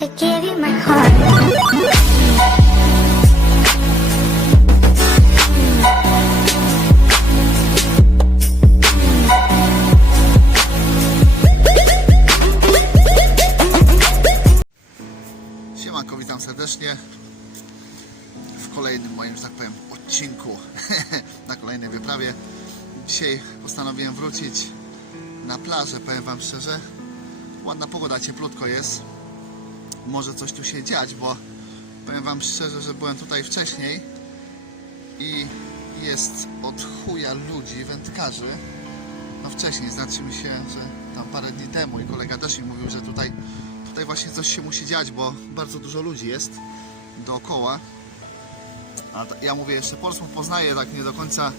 I. Siemanko, witam serdecznie w kolejnym moim, że tak powiem, odcinku na kolejnej wyprawie. Dzisiaj postanowiłem wrócić na plażę, powiem Wam szczerze. Ładna pogoda, cieplutko jest. Może coś tu się dziać, bo powiem Wam szczerze, że byłem tutaj wcześniej i jest od chuja ludzi, wędkarzy. No wcześniej, znaczy mi się, że tam parę dni temu i kolega też mi mówił, że tutaj tutaj właśnie coś się musi dziać, bo bardzo dużo ludzi jest dookoła. A ja mówię jeszcze Polskę poznaję tak nie do końca.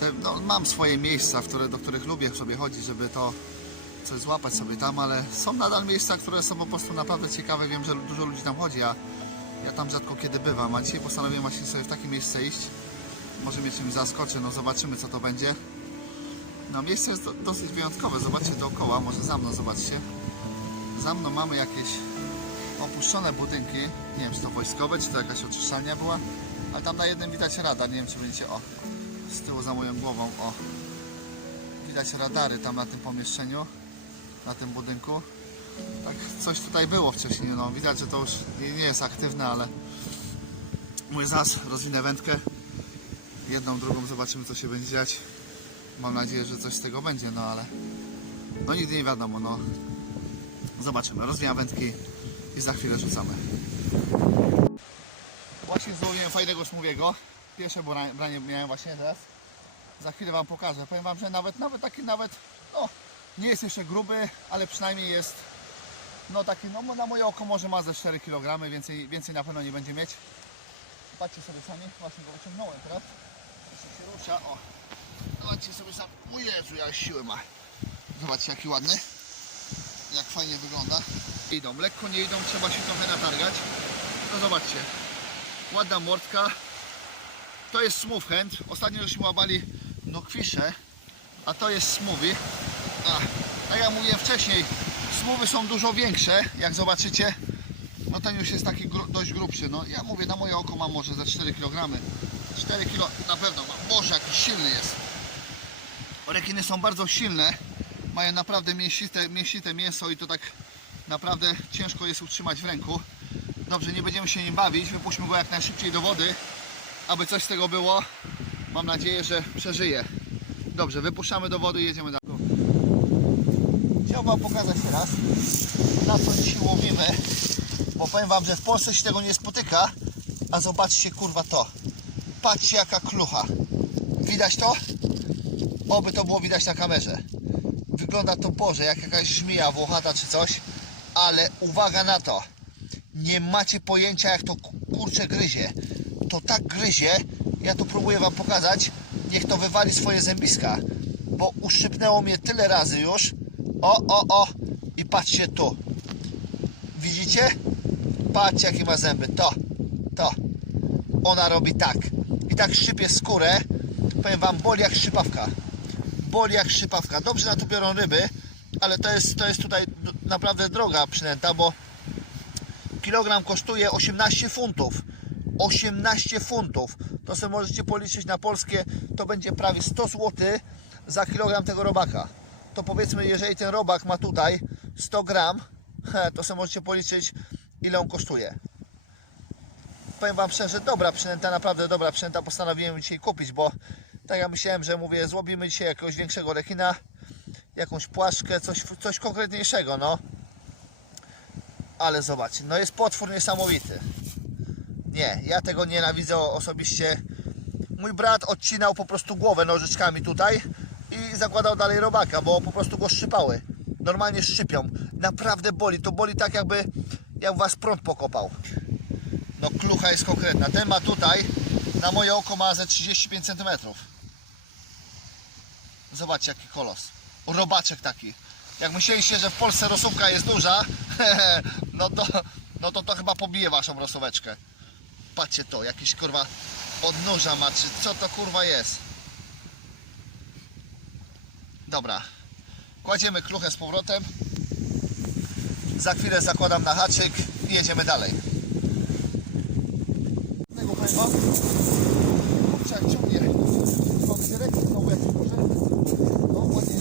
Te, no, mam swoje miejsca, które, do których lubię sobie chodzić, żeby to coś złapać sobie tam, ale są nadal miejsca, które są po prostu naprawdę ciekawe. Wiem, że dużo ludzi tam chodzi, a ja tam rzadko kiedy bywam. A dzisiaj postanowiłem właśnie sobie w takie miejsce iść. Może mnie czymś zaskoczy, no zobaczymy co to będzie. No miejsce jest do, dosyć wyjątkowe, zobaczcie dookoła, może za mną zobaczcie. Za mną mamy jakieś opuszczone budynki. Nie wiem, czy to wojskowe, czy to jakaś oczyszczalnia była. Ale tam na jednym widać radar. Nie wiem, czy będziecie o z tyłu za moją głową. O, widać radary tam na tym pomieszczeniu, na tym budynku. Tak, coś tutaj było wcześniej. No, widać, że to już nie, jest aktywne, ale mój zaraz rozwinę wędkę. Jedną, drugą, zobaczymy, co się będzie dziać. Mam nadzieję, że coś z tego będzie, no ale no nigdy nie wiadomo, no Zobaczymy, rozwijam wędki i za chwilę rzucamy. Właśnie złowiłem fajnego szmugiego. Pierwsze bra- branie miałem właśnie teraz. Za chwilę Wam pokażę. Powiem Wam, że nawet, nawet taki nawet, no nie jest jeszcze gruby, ale przynajmniej jest no taki, no na moje oko może ma ze 4 kg, więcej, więcej na pewno nie będzie mieć. Patrzcie sobie sami, właśnie go wyciągnąłem teraz. Jeszcze się rusza, o. Zobaczcie sobie sam, o Jezu, jak siły ma. Zobaczcie jaki ładny jak fajnie wygląda. Idą, lekko nie idą, trzeba się trochę natargać. No zobaczcie, ładna mordka. To jest smooth hand. Ostatnio żeśmy łapali no kwisze, a to jest smoothie. Tak jak mówiłem wcześniej, smoothy są dużo większe, jak zobaczycie. No ten już jest taki gru, dość grubszy. No ja mówię, na moje oko mam może ze 4 kg. 4 kg na pewno mam. Boże, jaki silny jest. Rekiny są bardzo silne mają naprawdę mięsiste, mięsiste mięso i to tak naprawdę ciężko jest utrzymać w ręku. Dobrze, nie będziemy się nim bawić, wypuśćmy go jak najszybciej do wody, aby coś z tego było. Mam nadzieję, że przeżyje. Dobrze, wypuszczamy do wody i jedziemy dalej. Wam pokazać teraz, na co dzisiaj łowimy, bo powiem Wam, że w Polsce się tego nie spotyka, a zobaczcie kurwa to. Patrzcie jaka klucha. Widać to? Oby to było widać na kamerze. Wygląda to Boże, jak jakaś żmija włochata czy coś, ale uwaga na to. Nie macie pojęcia jak to ku- kurcze gryzie. To tak gryzie, ja to próbuję Wam pokazać, niech to wywali swoje zębiska, bo uszczypnęło mnie tyle razy już. O, o, o i patrzcie tu. Widzicie? Patrzcie jakie ma zęby. To, to. Ona robi tak. I tak szczypie skórę. Powiem Wam, boli jak szczypawka boli jak szypawka. Dobrze na to biorą ryby, ale to jest, to jest tutaj naprawdę droga przynęta, bo kilogram kosztuje 18 funtów. 18 funtów. To sobie możecie policzyć na polskie, to będzie prawie 100 zł za kilogram tego robaka. To powiedzmy, jeżeli ten robak ma tutaj 100 gram, to sobie możecie policzyć, ile on kosztuje. Powiem Wam szczerze, dobra przynęta, naprawdę dobra przynęta. Postanowiłem dzisiaj kupić, bo tak jak myślałem, że mówię, złowimy dzisiaj jakiegoś większego rekina, jakąś płaszczkę, coś, coś konkretniejszego, no. Ale zobaczcie, no jest potwór niesamowity. Nie, ja tego nienawidzę osobiście. Mój brat odcinał po prostu głowę nożyczkami tutaj i zakładał dalej robaka, bo po prostu go szczypały. Normalnie szczypią. Naprawdę boli. To boli tak jakby jak was prąd pokopał. No klucha jest konkretna. Ten ma tutaj, na moje oko ma ze 35 cm. Zobaczcie jaki kolos. Robaczek taki. Jak myśleliście, że w Polsce rosówka jest duża, no to, no to to chyba pobije waszą rosóweczkę. Patrzcie to, jakieś kurwa odnóża ma, czy co to kurwa jest. Dobra. Kładziemy kluchę z powrotem. Za chwilę zakładam na haczyk i jedziemy dalej. Znowu jakiś. No, ładnie.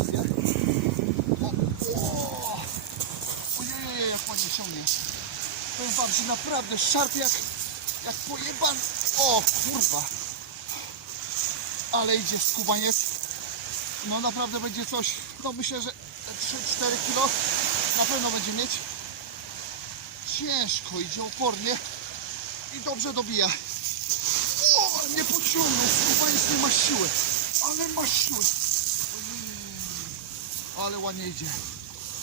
Ojej, jak ładnie ciągnie. Powiem wam, że naprawdę szarp jak, jak pojeban. O, kurwa. Ale idzie skubaniec. No naprawdę będzie coś, no myślę, że 3-4 kilo na pewno będzie mieć. Ciężko idzie, opornie i dobrze dobija. O, ale mnie pociągnął, skubaniec nie ma siły, ale ma. Ojej. Ale ładnie idzie.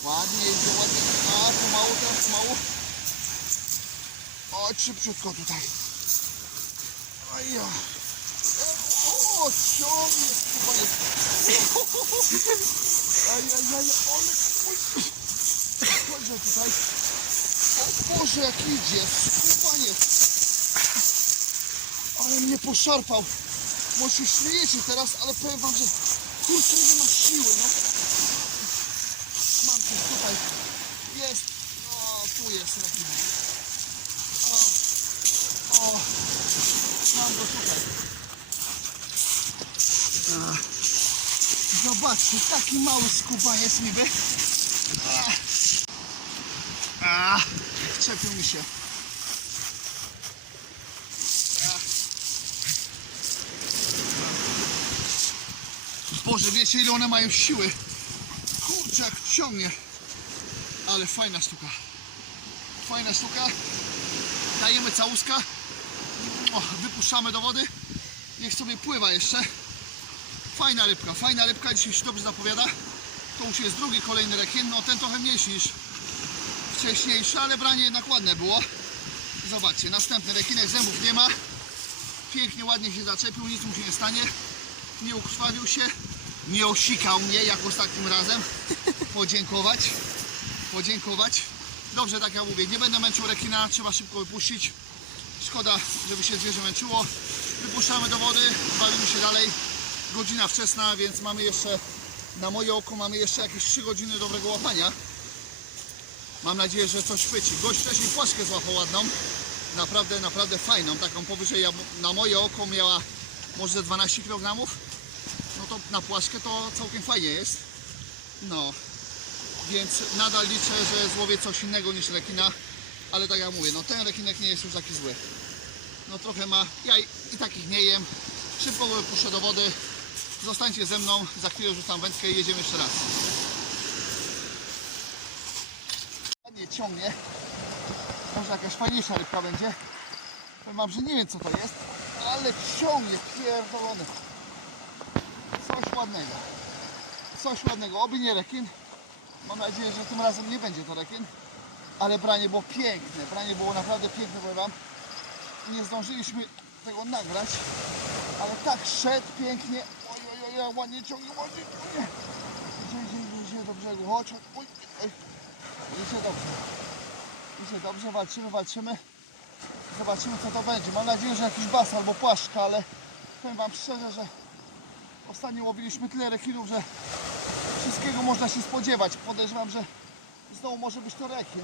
Ładnie idzie, ładnie. A, pomału, teraz pomału. O, szybciutko tutaj. Aja. O, ciągnie skubaniec. Ajajaj, ale oj. Chodź tutaj. O Boże, jak idzie, skubaniec. Ale mnie poszarpał. Może się śmiejecie teraz, ale powiem wam, że kurczę nie ma siły, no. Mam coś tutaj. Jest. O, tu jest. O, o. Mam go tutaj. Zobaczcie, taki mały skubaniec niby. Ach. Ach, wczepił mi się. Boże, wiecie ile one mają siły. Kurczę, jak ciągnie. Ale fajna sztuka. Fajna sztuka. Dajemy całuska. O, wypuszczamy do wody. Niech sobie pływa jeszcze. Fajna rybka, fajna rybka. Dzisiaj się dobrze zapowiada. To już jest drugi kolejny rekin. No ten trochę mniejszy niż wcześniejszy, ale branie jednak ładne było. Zobaczcie, następny rekinek zębów nie ma. Pięknie, ładnie się zaczepił, nic mu się nie stanie. Nie ukrwawił się, nie osikał mnie jak ostatnim razem. Podziękować, podziękować. Dobrze, tak jak mówię, nie będę męczył rekina, trzeba szybko wypuścić. Szkoda, żeby się zwierzę męczyło. Wypuszczamy do wody, bawimy się dalej. Godzina wczesna, więc mamy jeszcze, na moje oko, mamy jeszcze jakieś 3 godziny dobrego łapania. Mam nadzieję, że coś chwyci. Gość wcześniej płaszkę złapał ładną. Naprawdę, naprawdę fajną. Taką powyżej, na moje oko miała może ze 12 kg. No to na płaszkę to całkiem fajnie jest. No. Więc nadal liczę, że złowię coś innego niż rekina. Ale tak jak mówię, no ten rekinek nie jest już taki zły. No trochę ma, ja i, takich nie jem. Szybko go do wody. Zostańcie ze mną, za chwilę rzucam wędkę i jedziemy jeszcze raz. Ładnie ciągnie. Może jakaś fajniejsza rybka będzie. Wam, że nie wiem co to jest, ale ciągnie, pierdolony. Coś ładnego. Coś ładnego. Oby nie rekin. Mam nadzieję, że tym razem nie będzie to rekin. Ale branie było piękne. Branie było naprawdę piękne, powiem wam. Nie zdążyliśmy tego nagrać. Ale tak szedł pięknie. Oj, ładnie ciągnie, ładnie ciągnie. Idzie, idzie, idzie do brzegu. Chodź, chodź. Oj. Idzie dobrze. Idzie dobrze, walczymy, walczymy. Zobaczymy co to będzie. Mam nadzieję, że jakiś bas albo płaszczka, ale powiem wam szczerze, że ostatnio łowiliśmy tyle rekinów, że wszystkiego można się spodziewać. Podejrzewam, że znowu może być to rekin.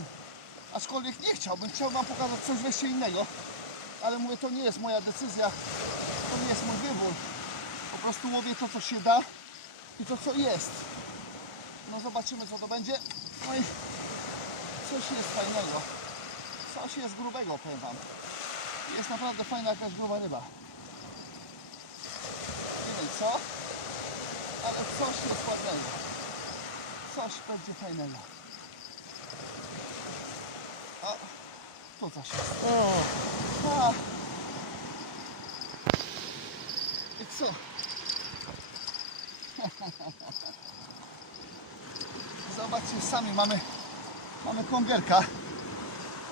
Aczkolwiek nie chciałbym, chciałbym wam pokazać coś wreszcie innego. Ale mówię, to nie jest moja decyzja, to nie jest mój wybór. Po prostu łowię to, co się da i to, co jest. No zobaczymy, co to będzie. No i coś jest fajnego. Coś jest grubego, powiem wam. Jest naprawdę fajna jakaś gruba ryba. Nie wiem co, ale coś jest ładnego. Coś będzie fajnego. A, tu coś jest. A. I co? Zobaczcie sami, mamy, mamy kongerka.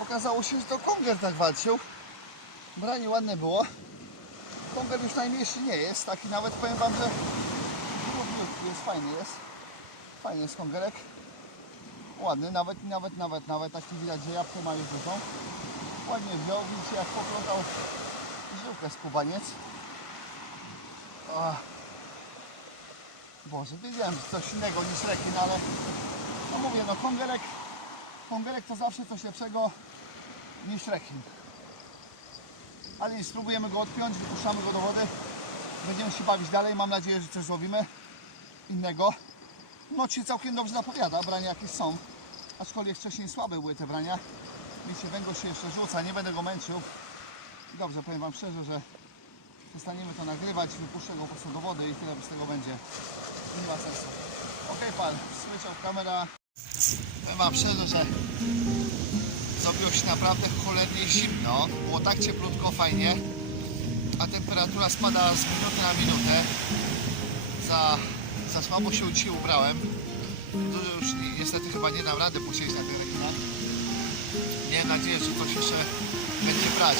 Okazało się, że to konger tak walczył. Branie ładne było. Konger już najmniejszy nie jest. Taki nawet powiem wam, że jest, fajny jest. Fajny jest kongerek. Ładny, nawet, nawet, nawet, nawet taki widać, że jabłkę ma już dużą. Ładnie wziął, widzicie jak poglądał żyłkę skubaniec. Ach. Boże, wiedziałem, że coś innego niż rekin, ale no mówię, no kongerek, kongerek to zawsze coś lepszego niż rekin. Ale spróbujemy go odpiąć, wypuszczamy go do wody. Będziemy się bawić dalej. Mam nadzieję, że coś złowimy innego. Noc się całkiem dobrze zapowiada, brania jakieś są. Aczkolwiek wcześniej słabe były te brania. Widzicie, węgorz się jeszcze rzuca, nie będę go męczył. Dobrze, powiem Wam szczerze, że przestaniemy to nagrywać, wypuszczę go po prostu do wody i tyle z tego będzie. Nie ma sensu. Ok, pan, off kamera. Wam szczerze, że zrobiło się naprawdę cholernie zimno. Było tak cieplutko, fajnie, a temperatura spada z minuty na minutę. Za, za słabo się dzisiaj ubrałem. Dużo już ni- niestety chyba nie dam rady posiedzieć na tych rekinach. Miałem nadzieję, że coś jeszcze będzie brać.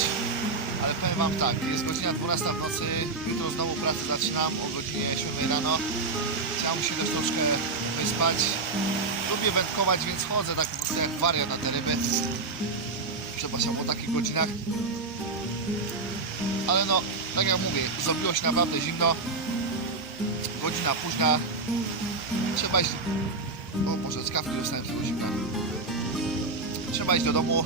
Ale powiem Wam tak, jest godzina 12 w nocy, jutro znowu pracę zaczynam o godzinie 7 rano. Chciałem się też troszkę wyspać. Lubię wędkować, więc chodzę tak po prostu jak wariat na te ryby. Przepraszam, o takich godzinach. Ale no, tak jak mówię, zrobiło się naprawdę zimno. Godzina późna. Trzeba iść... O Boże, z kawki dostałem tego zimna. Trzeba iść do domu.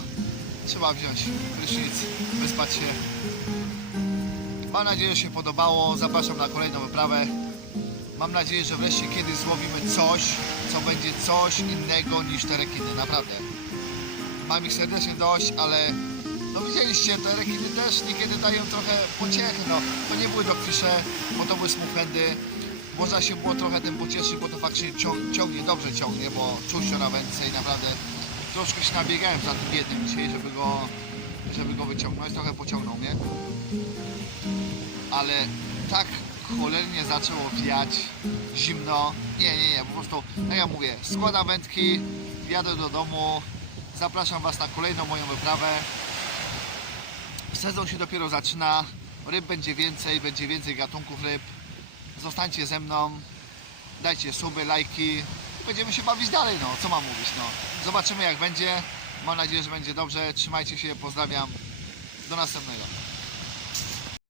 Trzeba wziąć prysznic, wyspać się. Mam nadzieję, że się podobało. Zapraszam na kolejną wyprawę. Mam nadzieję, że wreszcie kiedyś złowimy coś, co będzie coś innego niż te rekiny, naprawdę. Mam ich serdecznie dość, ale no widzieliście, te rekiny też niekiedy dają trochę pociechy, no. To nie były dokfisze, bo to były smuchędy. Można się było trochę tym pocieszyć, bo to faktycznie cią- ciągnie, dobrze ciągnie, bo czuć to na wędce i naprawdę troszkę się nabiegałem za tym jednym dzisiaj, żeby go, żeby go wyciągnąć, trochę pociągnął mnie. Ale tak cholernie zaczęło wiać, zimno. Nie, nie, nie, po prostu, jak mówię, składam wędki, jadę do domu, zapraszam Was na kolejną moją wyprawę. Sezon się dopiero zaczyna, ryb będzie więcej, będzie więcej gatunków ryb. Zostańcie ze mną, dajcie suby, lajki, będziemy się bawić dalej, no, co mam mówić, no. Zobaczymy jak będzie, mam nadzieję, że będzie dobrze, trzymajcie się, pozdrawiam, do następnego.